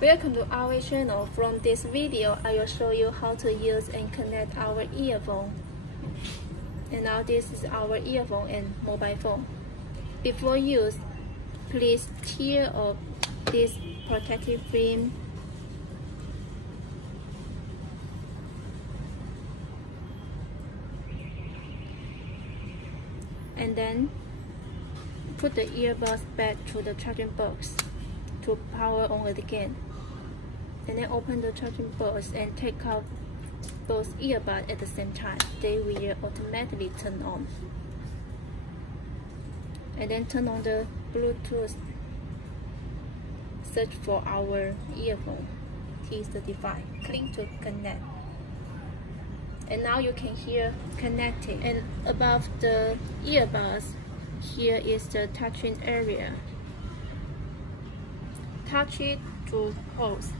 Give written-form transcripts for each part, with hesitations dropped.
Welcome to our channel. From this video, I will show you how to use and connect our earphone. And now this is our earphone and mobile phone. Before use, please tear off this protective film. And then put the earbuds back to the charging box to power on it again. And then open the charging box and take out both earbuds at the same time. They will automatically turn on. And then turn on the Bluetooth. Search for our earphone T35. Click to connect. And now you can hear connected. And above the earbuds, here is the touching area. Touch it to pause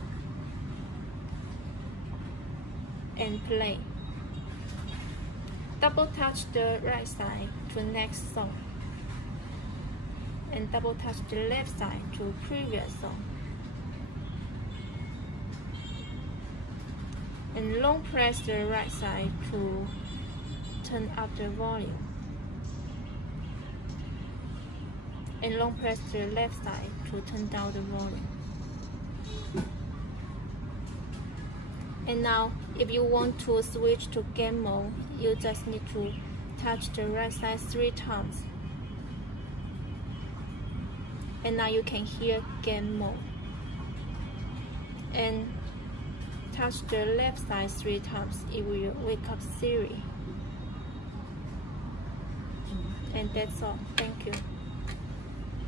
and play. Double touch the right side to next song. And double touch the left side to previous song. And long press the right side to turn up the volume. And long press the left side to turn down the volume. And now, if you want to switch to game mode, you just need to touch the right side 3 times. And now you can hear game mode. And touch the left side 3 times, it will wake up Siri. And that's all. Thank you.